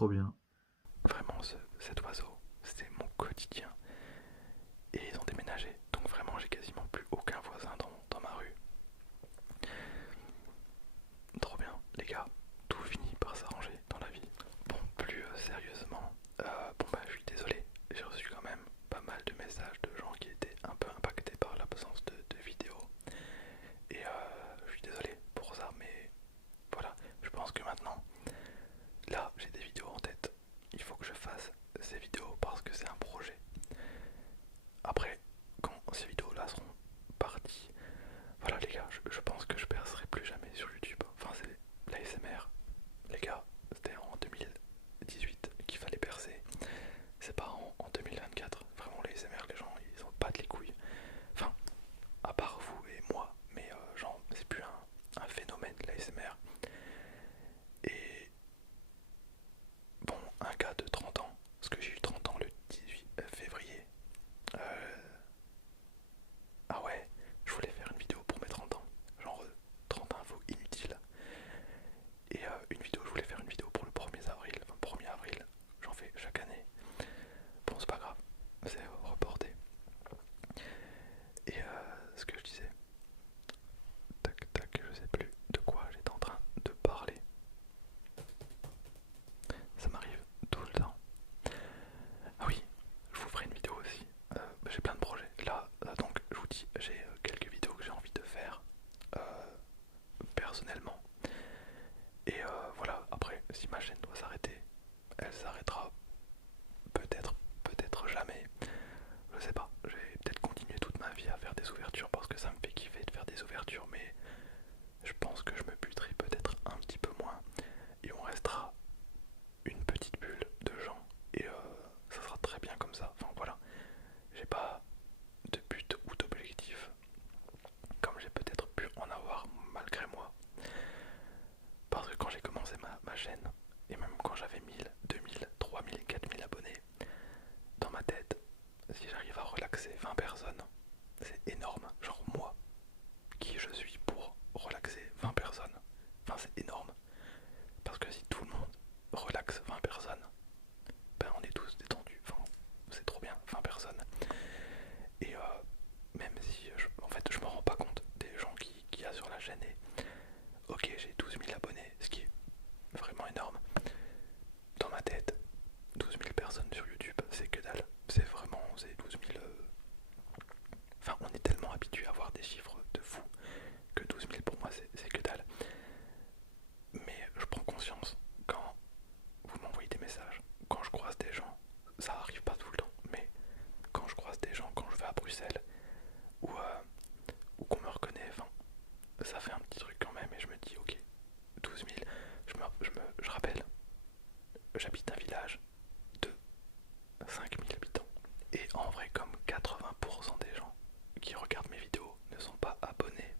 trop bien. Vraiment, cet oiseau, c'était mon quotidien. Et ils ont déménagé, donc vraiment j'ai quasiment plus aucun voisin dans ma rue. Trop bien, les gars, tout finit par s'arranger dans la vie. Bon, plus sérieusement, bon bah je suis désolé, j'ai reçu quand même pas mal de messages de gens qui étaient un peu impactés par l'absence de vidéos. Et je suis désolé pour ça, mais voilà, je pense que maintenant, là j'ai des vidéos en tête. Il faut que je fasse ces vidéos parce que c'est un projet. Après, quand ces vidéos-là seront parties, voilà les gars, je pense que je percerai plus jamais sur YouTube. Enfin, c'est l'ASMR. Les gars, c'était en 2018 qu'il fallait percer. C'est pas en 2024. Vraiment, l'ASMR, les gens, ils ont pas de les couilles. Enfin, à part vous et moi, mais genre, c'est plus un phénomène, l'ASMR. Et bon, un gars de 30 ans, parce que j'ai eu 30 ans le 18 février. Euh, ah ouais, je voulais faire une vidéo pour mes 30 ans. Genre 30 infos inutiles. Et une vidéo, je voulais faire une vidéo pour le 1er avril. Enfin, 1er avril, j'en fais chaque année. Bon, c'est pas grave, c'est reporté. Et ce que je disais, tac tac, je sais plus de quoi j'étais en train de parler. Ça m'arrive tout le temps. Ah oui, je vous ferai une vidéo aussi. J'ai plein de projets. Là, donc, je vous dis, j'ai quelques vidéos que j'ai envie de faire euh, personnellement. Et voilà, après, si ma chaîne doit s'arrêter, elle s'arrêtera peut-être, peut-être jamais. Je sais pas, je vais peut-être continuer toute ma vie à faire des ouvertures parce que ça me fait kiffer de faire des ouvertures, mais je pense que je me buterai peut-être un petit peu moins et on restera une petite bulle de gens et ça sera très bien comme ça. Enfin voilà, j'ai pas de but ou d'objectif comme j'ai peut-être pu en avoir malgré moi. Parce que quand j'ai commencé ma chaîne, et même quand j'avais 1000, 2000, 3000, 4000 abonnés, dans ma tête, si j'arrive à relaxer 20 personnes, c'est énorme. Genre moi, qui je suis pour relaxer 20 personnes. Enfin c'est énorme. Parce que si tout le monde relaxe 20 personnes, ben on est tous détendus. Enfin c'est trop bien, 20 personnes. Et même si en fait je me rends pas compte des gens qui y a sur la chaîne et ok j'ai 12 000 abonnés, ce qui est vraiment énorme. Dans ma tête, 12 000 personnes sur YouTube, c'est que dalle. C'est vraiment, c'est 12 000. Enfin, on est tellement habitué à voir des chiffres de fou que 12 000 pour moi c'est que dalle. Mais je prends conscience quand vous m'envoyez des messages, quand je croise des gens, ça arrive pas tout le temps, mais quand je croise des gens, quand je vais à Bruxelles ou qu'on me reconnaît, enfin, ça fait un petit truc quand même et je me dis ok, 12 000, je rappelle, j'habite un village de 5 000 habitants. Et en vrai, comme 80% des gens qui regardent mes vidéos ne sont pas abonnés,